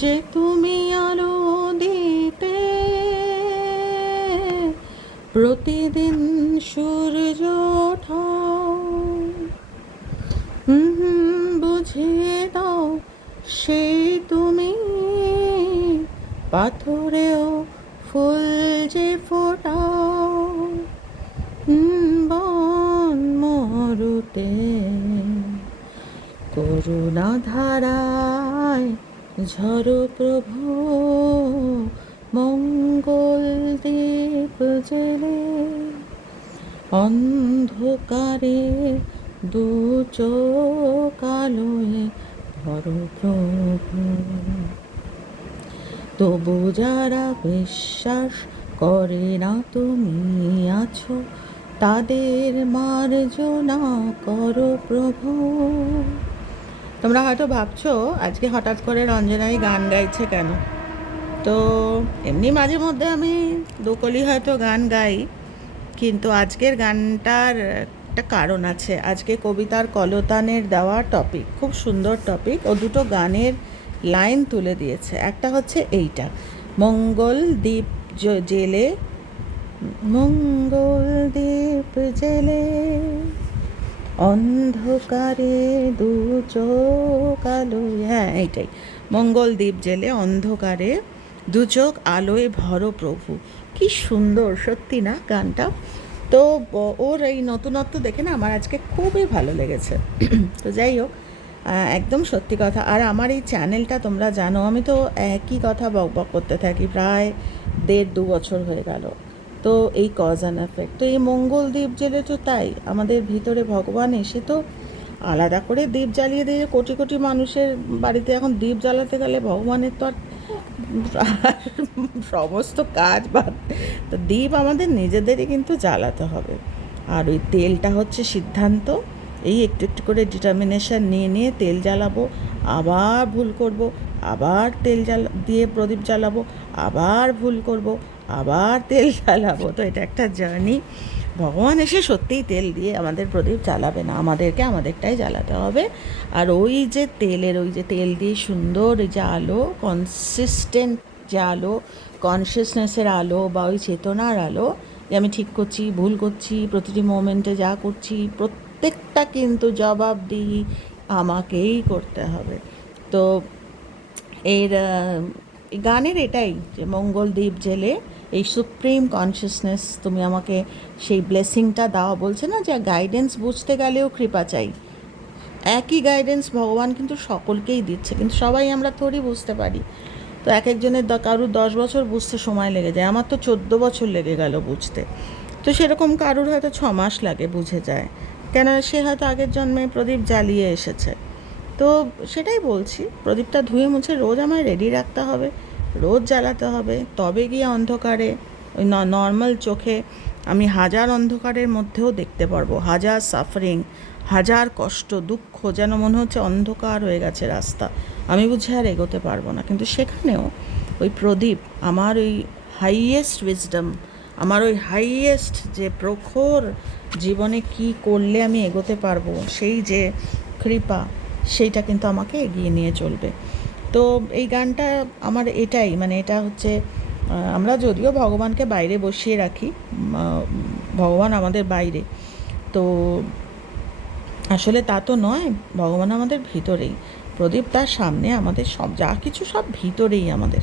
যে তুমি আলো দিতে প্রতিদিন সূর্য ওঠাও, বুঝিয়ে দাও সেই তুমি পাথরেও ফুল যে ফোটাও, বন মরুতে করুণা ধারায় ঝরো প্রভু, মঙ্গল দীপ জেলে অন্ধকারে দু চোখ আলোয় ভরো প্রভু। তবু যারা বিশ্বাস করে না তুমি আছো, তাদের মার্জনা করো প্রভু। তোমরা হয়তো ভাবছো আজকে হঠাৎ করে রঞ্জনাই গান গাইছে কেন। তো এমনি মাঝে মধ্যে আমি দুকলি হয়তো গান গাই, কিন্তু আজকের গানটার একটা কারণ আছে। আজকে কবিতার কলতানের দেওয়া টপিক খুব সুন্দর টপিক। ও দুটো গানের লাইন তুলে দিয়েছে। একটা হচ্ছে এইটা, মঙ্গল দ্বীপ জেলে, মঙ্গল দ্বীপ জেলে অন্ধকারে দু চোখ আলোয়, হ্যাঁ এইটাই, মঙ্গল দ্বীপ জেলে অন্ধকারে দু চোখ আলোয় ভরো প্রভু। কি সুন্দর সত্যি না গানটা। তো ওর এই নতুনত্ব দেখে না আমার আজকে খুবই ভালো লেগেছে। তো যাই হোক, একদম সত্যি কথা। আর আমার এই চ্যানেলটা তোমরা জানো, আমি তো একই কথা বকবক করতে থাকি প্রায় 1.5-2 বছর হয়ে গেল। তো এই কজ অ্যান্ড এফেক্ট, তো এই মঙ্গল দ্বীপ জেলে তো তাই আমাদের ভিতরে ভগবান এসে তো আলাদা করে দ্বীপ জ্বালিয়ে দিয়ে কোটি কোটি মানুষের বাড়িতে এখন দ্বীপ জ্বালাতে গেলে ভগবানের তো আর সমস্ত কাজ বাদ। তো দ্বীপ আমাদের নিজেদেরই কিন্তু জ্বালাতে হবে। আর ওই তেলটা হচ্ছে সিদ্ধান্ত। এই একটু একটু করে ডিটারমিনেশন নিয়ে নিয়ে তেল জ্বালাবো, আবার ভুল করব, আবার তেল দিয়ে প্রদীপ জ্বালাবো, আবার ভুল করব, আবার তেল জ্বালাবো। তো এটা একটা জার্নি। ভগবান এসে সত্যিই তেল দিয়ে আমাদের প্রদীপ জ্বালাবে না, আমাদেরকে আমাদেরটাই জ্বালাতে হবে। আর ওই যে তেলের, ওই যে তেল দিয়ে সুন্দর যে আলো, কনসিস্টেন্ট যে আলো, কনসিয়াসনেসের আলো বা ওই চেতনার আলো, যে আমি ঠিক করছি, ভুল করছি, প্রতিটি মোমেন্টে যা করছি প্রত্যেকটা কিন্তু জবাবদিহি আমাকেই করতে হবে। তো এর গানের এটাই, যে মঙ্গল দ্বীপ জেলে এই সুপ্রিম কনসিয়াসনেস তুমি আমাকে সেই ব্লেসিংটা দাও। বলছে না যে গাইডেন্স বুঝতে গেলেও কৃপা চাই। একই গাইডেন্স ভগবান কিন্তু সকলকেই দিচ্ছে, কিন্তু সবাই আমরা থোড়ই বুঝতে পারি। তো এক একজনের কারুর 10 বছর বুঝতে সময় লেগে যায়, আমার তো 14 বছর লেগে গেল বুঝতে। তো সেরকম কারুর হয়তো 6 মাস লাগে, বুঝে যায়, কেন সে হয়তো আগের জন্মে প্রদীপ জ্বালিয়ে এসেছে। তো সেটাই বলছি, প্রদীপটা ধুয়ে মুছে রোজ আমায় রেডি রাখতে হবে, রোজ জ্বালাতে হবে, তবে গিয়ে অন্ধকারে ওই নর্মাল চোখে আমি হাজার অন্ধকারের মধ্যেও দেখতে পারবো, হাজার সাফারিং, হাজার কষ্ট দুঃখ, যেন মনে হচ্ছে অন্ধকার হয়ে গেছে রাস্তা, আমি বুঝে আর এগোতে পারবো না। কিন্তু সেখানেও ওই প্রদীপ আমার ওই হাইয়েস্ট উইজডম, আমার ওই হাইয়েস্ট যে প্রখর জীবনে কি করলে আমি এগোতে পারবো, সেই যে কৃপা, সেইটা কিন্তু আমাকে এগিয়ে নিয়ে চলবে। তো এই গানটা আমার এটাই, মানে এটা হচ্ছে, আমরা যদিও ভগবানকে বাইরে বসিয়ে রাখি, ভগবান আমাদের বাইরে, তো আসলে তা তো নয়, ভগবান আমাদের ভিতরেই, প্রদীপ তার সামনে, আমাদের সব যা কিছু সব ভিতরেই আমাদের।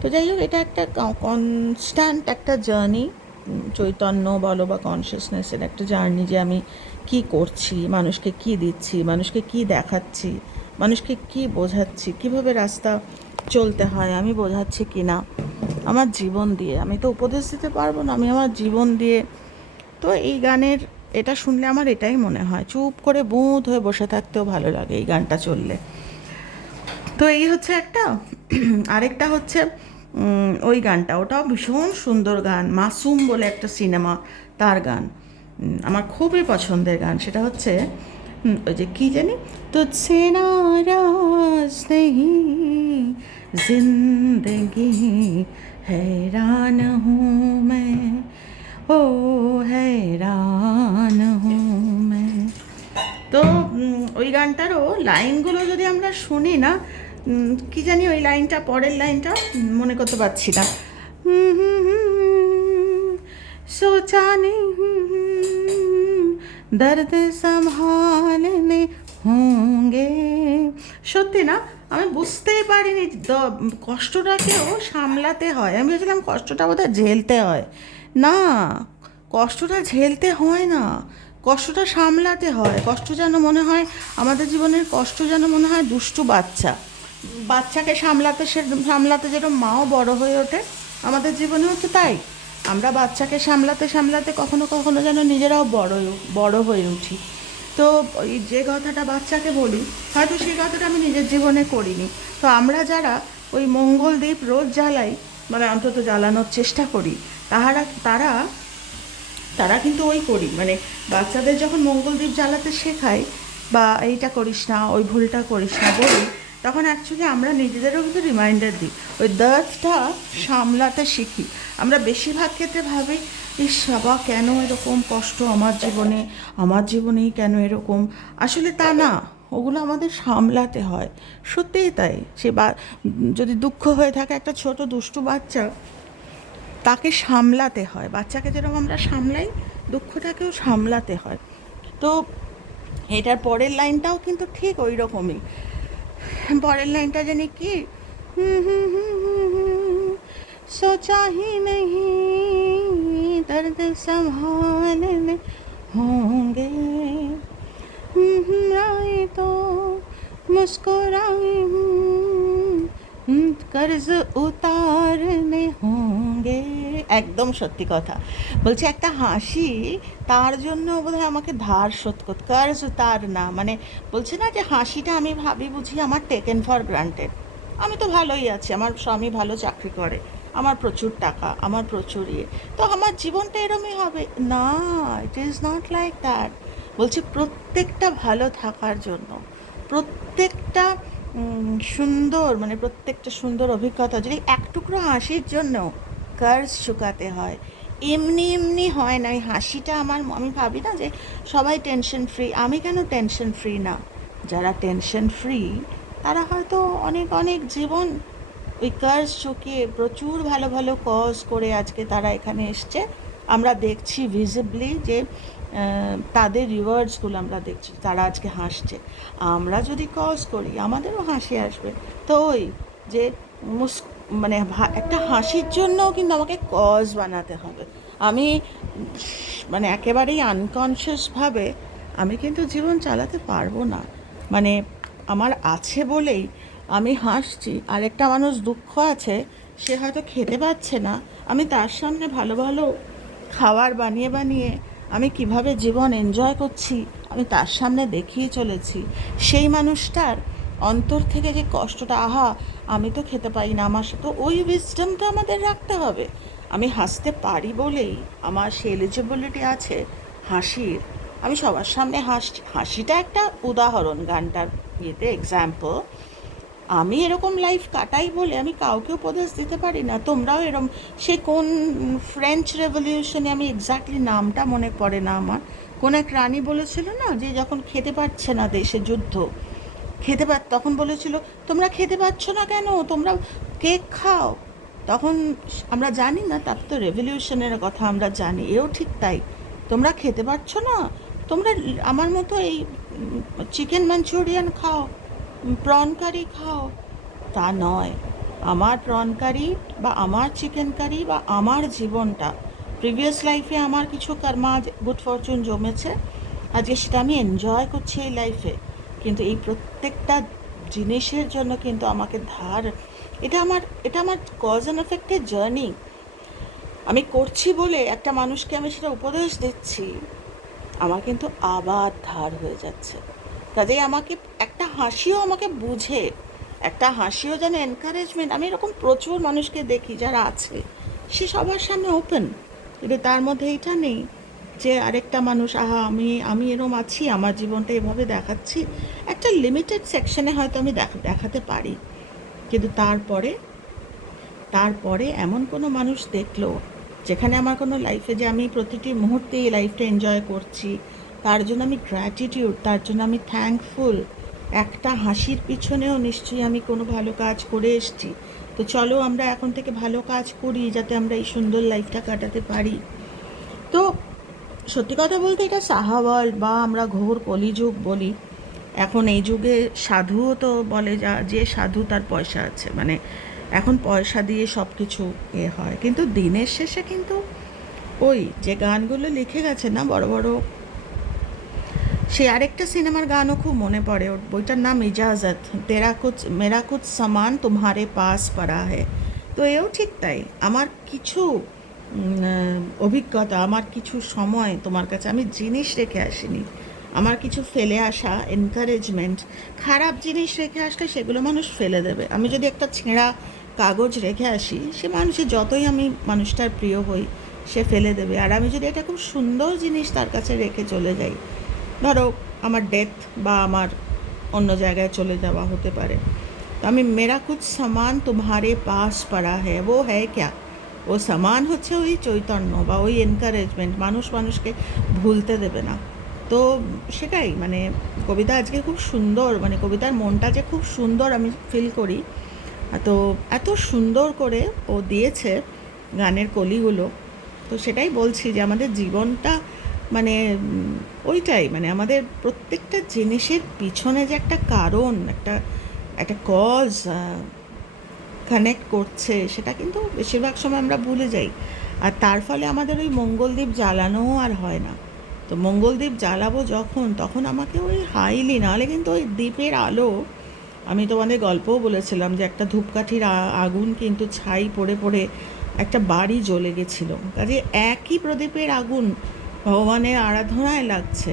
তো যাই হোক, এটা একটা কনস্ট্যান্ট একটা জার্নি, চৈতন্য বলো বা কনসিয়াসনেসের একটা জার্নি, যে আমি কি করছি, মানুষকে কি দিচ্ছি, মানুষকে কি দেখাচ্ছি, মানুষকে কি বোঝাচ্ছি, কিভাবে রাস্তা চলতে হয় আমি বোঝাচ্ছি কি না আমার জীবন দিয়ে। আমি তো উপদেশ দিতে পারবো না, আমি আমার জীবন দিয়ে। তো এই গানের এটা শুনলে আমার এটাই মনে হয়, চুপ করে বুঁদ হয়ে বসে থাকতেও ভালো লাগে এই গানটা চললে। তো এই হচ্ছে একটা। আরেকটা হচ্ছে ওই গানটা, ওটাও ভীষণ সুন্দর গান, মাসুম বলে একটা সিনেমা, তার গান, আমার খুবই পছন্দের গান। সেটা হচ্ছে ওই যে কী জানি, তুঝসে নারাজ নেহি জিন্দগি हैरान हूँ मैं, ओ हैरान हूँ मैं। তো ওই গানটারও লাইনগুলো যদি আমরা শুনি না, কি জানি ওই লাইনটা, পরের লাইনটা মনে করতে পারছি না। সোচা নেই দর্দ সম্ভালনে হোঙ্গে। সত্যি না, আমি বুঝতেই পারিনি কষ্টটাকেও সামলাতে হয়। আমি ভেবেছিলাম কষ্টটা বোধহয় ঝেলতে হয়। না, কষ্টটা ঝেলতে হয় না, কষ্টটা সামলাতে হয়। কষ্ট যেন মনে হয় আমাদের জীবনের কষ্ট যেন মনে হয় দুষ্টু বাচ্চা, বাচ্চাকে সামলাতে যেরকম মাও বড় হয়ে ওঠে, আমাদের জীবনেও তো তাই। আমরা বাচ্চাকে সামলাতে সামলাতে কখনো কখনো যেন নিজেরাও বড় হয়ে উঠি। তো ওই যে কথাটা বাচ্চাকে বলি, হয়তো সেই কথাটা আমি নিজের জীবনে করিনি। তো আমরা যারা ওই মঙ্গলদ্বীপ রোজ জ্বালাই, মানে অন্তত জ্বালানোর চেষ্টা করি, তারা তারা তারা কিন্তু ওই করি, মানে বাচ্চাদের যখন মঙ্গলদ্বীপ জ্বালাতে শেখাই বা এইটা করিস না, ওই ভুলটা করিস না বলি, তখন অ্যাকচুয়ালি আমরা নিজেদেরও কিন্তু রিমাইন্ডার দিই, ওই দাঁতটা সামলাতে শিখি। আমরা বেশিরভাগ ক্ষেত্রে ভাবি, ইস বাবা কেন এরকম কষ্ট আমার জীবনেই কেন এরকম। আসলে তা না, ওগুলো আমাদের সামলাতে হয়। সত্যিই তাই। যদি দুঃখ হয়ে থাকে একটা ছোট দুষ্টু বাচ্চা, তাকে সামলাতে হয়। বাচ্চাকে যেরকম আমরা সামলাই, দুঃখটাকেও সামলাতে হয়। তো এটার পরের লাইনটাও কিন্তু ঠিক ওই রকমই। পরের লাইনটা জানি কি, সোচা হি নেহি দর্দ সম্ভালনে হোঙ্গে, आए तो मुस्कुराए कर्ज उतारने होंगे। একদম সত্যি কথা বলছি। একটা হাসি, তার জন্য বোধহয় আমাকে ধার শোধ করতে, কার্জ তার না, মানে বলছে না যে হাসিটা আমি ভাবি বুঝি আমার টেকেন ফর গ্রান্টেড। আমি তো ভালোই আছি, আমার স্বামী ভালো চাকরি করে, আমার প্রচুর টাকা, আমার প্রচুর তো আমার জীবনটা এরমই হবে না। It is not like that. বলছি প্রত্যেকটা ভালো থাকার জন্য, প্রত্যেকটা প্রত্যেকটা সুন্দর অভিজ্ঞতা যদি এক টুকরো হাসির জন্য কার্জ চুকাতে হয়, এমনি এমনি হয় না। এই হাসিটা আমি ভাবি না যে সবাই টেনশন ফ্রি, আমি কেন টেনশন ফ্রি না? যারা টেনশন ফ্রি তারা হয়তো অনেক অনেক জীবন ওই কার্জ চুকিয়ে প্রচুর ভালো ভালো কজ করে আজকে তারা এখানে এসছে। আমরা দেখছি ভিজিবলি যে তাদের রিওয়ার্ডসগুলো আমরা দেখছি, তারা আজকে হাসছে। আমরা যদি কজ করি আমাদেরও হাসি আসবে। তো ওই যে একটা হাসির জন্যও কিন্তু আমাকে কজ বানাতে হবে। আমি একেবারেই আনকনশিয়াসভাবে আমি কিন্তু জীবন চালাতে পারবো না। আমার আছে বলেই আমি হাসছি, আরেকটা মানুষ দুঃখ আছে, সে হয়তো খেতে পাচ্ছে না, আমি তার সামনে ভালো ভালো খাবার বানিয়ে বানিয়ে আমি কিভাবে জীবন এনজয় করছি আমি তার সামনে দেখিয়ে চলেছি। সেই মানুষটার অন্তর থেকে যে কষ্টটা, আহা আমি তো খেতে পাই না, আমার সাথে ওই উইজডমটা আমাদের রাখতে হবে। আমি হাসতে পারি বলেই আমার সে এলিজিবিলিটি আছে হাসির। আমি সবার সামনে হাসিটা একটা উদাহরণ, গানটার এক্সাম্পল। আমি এরকম লাইফ কাটাই বলে আমি কাউকে উপদেশ দিতে পারি না তোমরাও এরকম। সে কোন ফ্রেঞ্চ রেভলিউশনে, আমি এক্স্যাক্টলি নামটা মনে পড়ে না আমার, কোন এক রানী বলেছিল না যে যখন খেতে পাচ্ছে না, দেশে যুদ্ধ, তখন বলেছিল তোমরা খেতে পাচ্ছ না কেন, তোমরা কেক খাও। তখন আমরা জানি না, তার তো রেভলিউশনের কথা আমরা জানি, এও ঠিক তাই। তোমরা খেতে পারছো না, তোমরা আমার মতো এই চিকেন মাঞ্চুরিয়ান খাও, প্রন কারি খাও। তা নয়, আমার প্রন কারি বা আমার চিকেন কারি বা আমার জীবনটা, প্রিভিয়াস লাইফে আমার কিছু কর্মা গুড ফরচুন জমেছে, আজকে সেটা আমি এনজয় করছি এই লাইফে। কিন্তু এই প্রত্যেকটা জিনিসের জন্য কিন্তু আমাকে এটা আমার কজ অ্যান্ড এফেক্টের জার্নি। আমি করছি বলে একটা মানুষকে আমি সেটা উপদেশ দিচ্ছি, আমার কিন্তু আবার ধার হয়ে যাচ্ছে। কাজেই আমাকে একটা হাসিও আমাকে বুঝে, একটা হাসিও যেন এনকারেজমেন্ট। আমি এরকম প্রচুর মানুষকে দেখি যারা আছে, সে সবার সামনে ওপেন, কিন্তু তার মধ্যে এইটা নেই যে আরেকটা মানুষ, আহা আমি এরম আছি, আমার জীবনটা এভাবে দেখাচ্ছি। একটা লিমিটেড সেকশনে হয়তো আমি দেখাতে পারি, কিন্তু তারপরে এমন কোনো মানুষ দেখলো যেখানে আমার কোনো লাইফে, যে আমি প্রতিটি মুহূর্তে এই লাইফটা এনজয় করছি, তার জন্য আমি গ্র্যাটিটিউড, তার জন্য আমি থ্যাঙ্কফুল, একটা হাসির পিছনেও নিশ্চয়ই আমি কোনো ভালো কাজ করে এসেছি। তো চলো আমরা এখন থেকে ভালো কাজ করি, যাতে আমরা এই সুন্দর লাইফটা কাটাতে পারি। তো সত্যি কথা বলতে এটা সাহাওয়াল বা আমরা ঘোর কলিযুগ বলি। এখন এই যুগে সাধুও তো বলে যে সাধু তার পয়সা আছে, মানে এখন পয়সা দিয়ে সব কিছু হয়, কিন্তু দিনের শেষে কিন্তু ওই যে গানগুলো লিখে গেছে না বড় বড়, সে আরেকটা সিনেমার গানও খুব মনে পড়ে, ওর বইটার নাম ইজাজত, তেরা কুছ মেরা কুছ সামান তোমারে পাস পড়া হে। তো এও ঠিক তাই, আমার কিছু অভিজ্ঞতা, আমার কিছু সময় তোমার কাছে আমি জিনিস রেখে আসিনি, আমার কিছু ফেলে আসা এনকারেজমেন্ট। খারাপ জিনিস রেখে আসলে সেগুলো মানুষ ফেলে দেবে। আমি যদি একটা ছেঁড়া কাগজ রেখে আসি, সে মানুষের যতই আমি মানুষটার প্রিয় হই, সে ফেলে দেবে। আর আমি যদি একটা খুব সুন্দর জিনিস তার কাছে রেখে চলে যাই, ধরো আমার ডেথ বা আমার অন্য জায়গায় চলে যাওয়া হতে পারে, তো আমি মেরা কুছ সামান তোমারে পাস পড়া হ্যায় ও হ্যায় ক্যা, ও সামান হচ্ছে ওই চৈতন্য বা ওই এনকারেজমেন্ট, মানুষ মানুষকে ভুলতে দেবে না। তো সেটাই, মানে কবিতা আজকে খুব সুন্দর, মানে কবিতার মনটা যে খুব সুন্দর আমি ফিল করি। তো এত সুন্দর করে ও দিয়েছে গানের কলিগুলো। তো সেটাই বলছি যে আমাদের জীবনটা মানে ওইটাই, মানে আমাদের প্রত্যেকটা জিনিসের পিছনে যে একটা কারণ, একটা একটা কজ কানেক্ট করছে, সেটা কিন্তু বেশিরভাগ সময় আমরা ভুলে যাই। আর তার ফলে আমাদের ওই মঙ্গলদ্বীপ জ্বালানোও আর হয় না। তো মঙ্গলদ্বীপ জ্বালাবো যখন, তখন আমাকে ওই হাইলি, নাহলে কিন্তু ওই দ্বীপের আলো, আমি তোমাদের গল্পও বলেছিলাম যে একটা ধূপকাঠির আগুন কিন্তু ছাই পড়ে পড়ে একটা বাড়ি জ্বলে গেছিলো। কাজে একই প্রদীপের আগুন ভগবানের আরাধনায় লাগছে,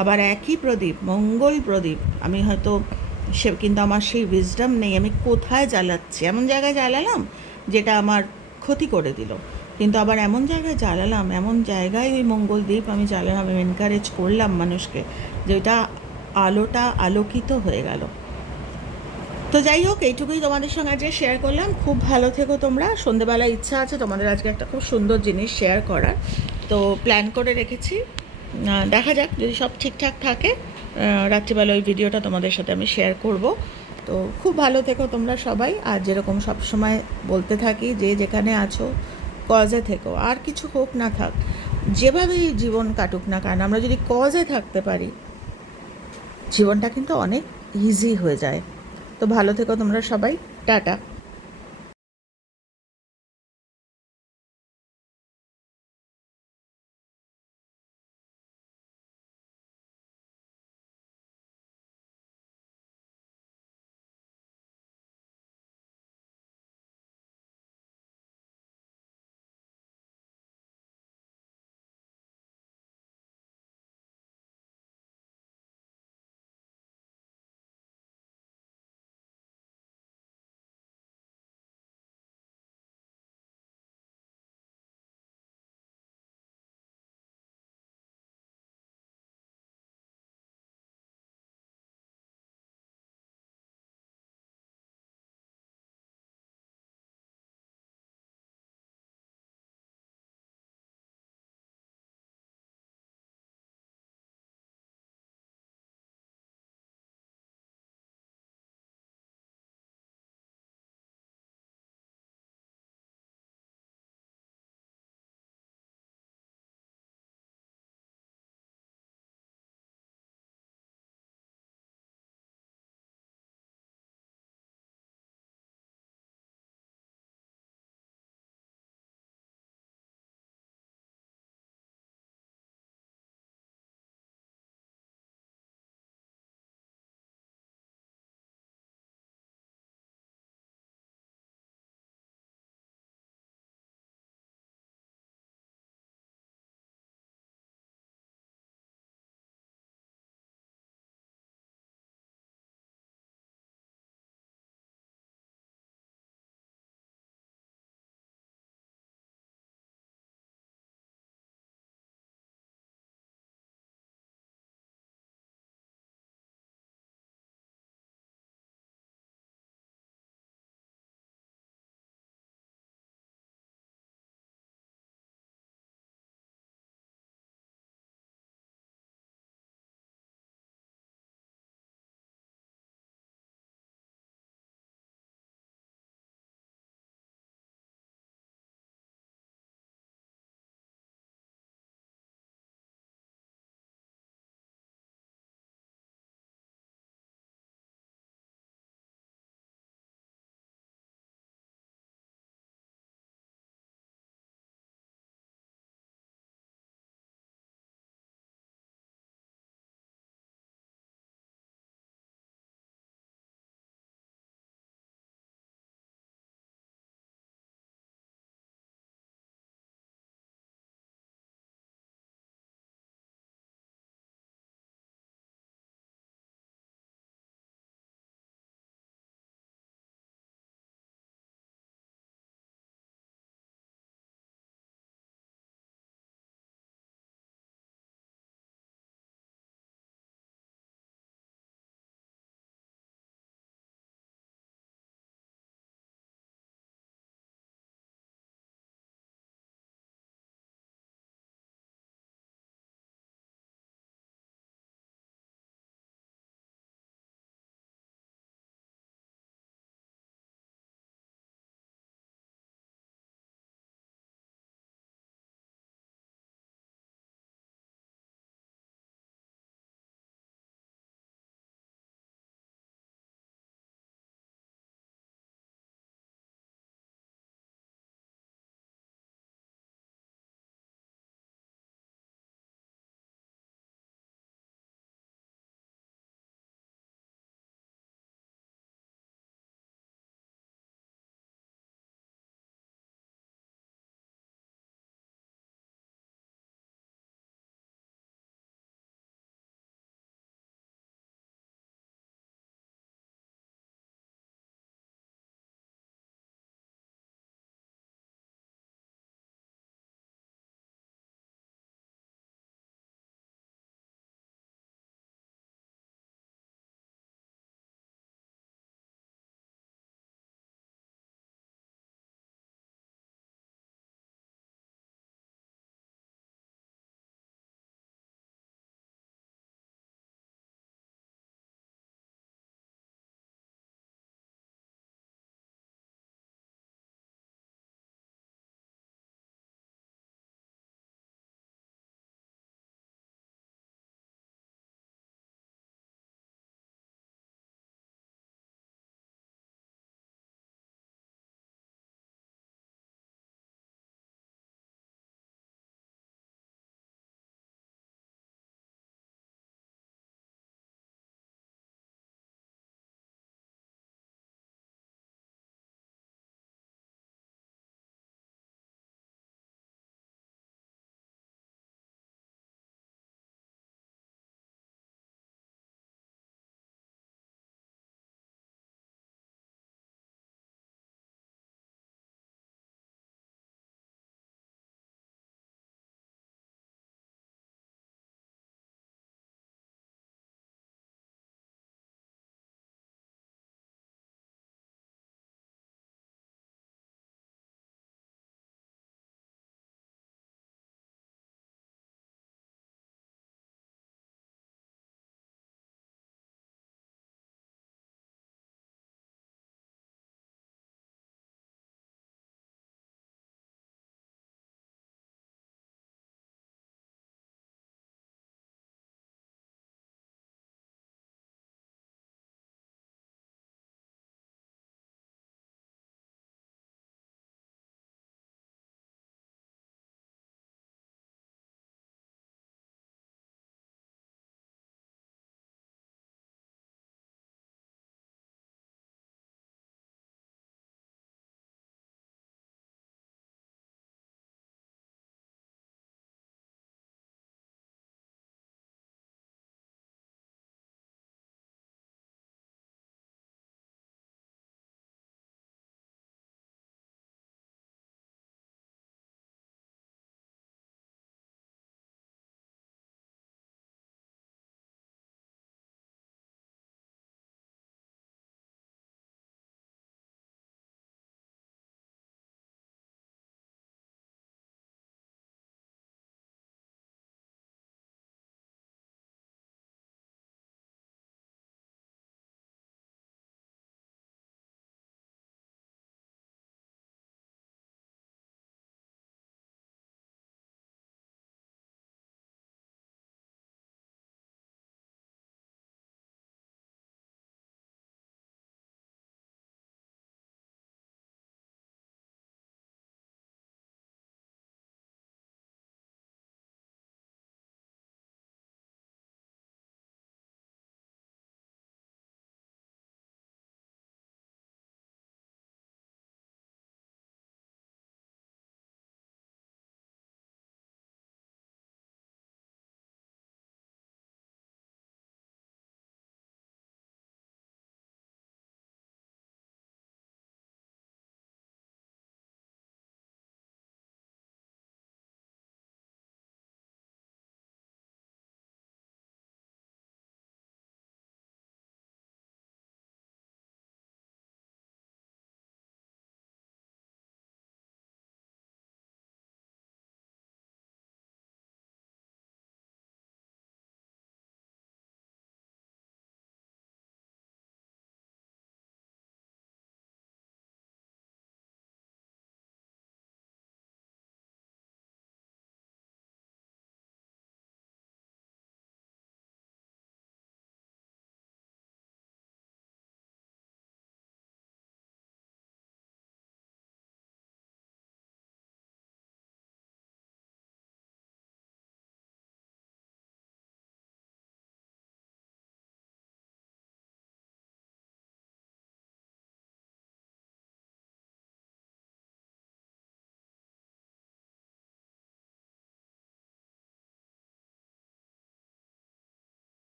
আবার একই প্রদীপ, মঙ্গল প্রদীপ, আমি হয়তো সে কিন্তু আমার সেই উইজডম নেই, আমি কোথায় জ্বালাচ্ছি, এমন জায়গায় জ্বালালাম যেটা আমার ক্ষতি করে দিল, কিন্তু আবার এমন জায়গায় জ্বালালাম, এমন জায়গায় ওই মঙ্গল দ্বীপ আমি জ্বালালাম, আমি এনকারেজ করলাম মানুষকে যে ওইটা আলোটা আলোকিত হয়ে গেল। তো যাই হোক, এইটুকুই তোমাদের সঙ্গে আজকে শেয়ার করলাম। খুব ভালো থেকো তোমরা। সন্ধেবেলায় ইচ্ছা আছে তোমাদের আজকে একটা খুব সুন্দর জিনিস শেয়ার করার, তো প্ল্যান করে রেখেছি, দেখা যাক যদি সব ঠিকঠাক থাকে রাত্রিবেলা ওই ভিডিওটা তোমাদের সাথে আমি শেয়ার করব। তো খুব ভালো থেকো তোমরা সবাই, আর যেরকম সব সময় বলতে থাকি, যে যেখানে আছো কজে থেকো, আর কিছু হোক না থাক, যেভাবেই জীবন কাটুক না কেন, আমরা যদি কজে থাকতে পারি, জীবনটা কিন্তু অনেক ইজি হয়ে যায়। তো ভালো থেকো তোমরা সবাই, টাটা।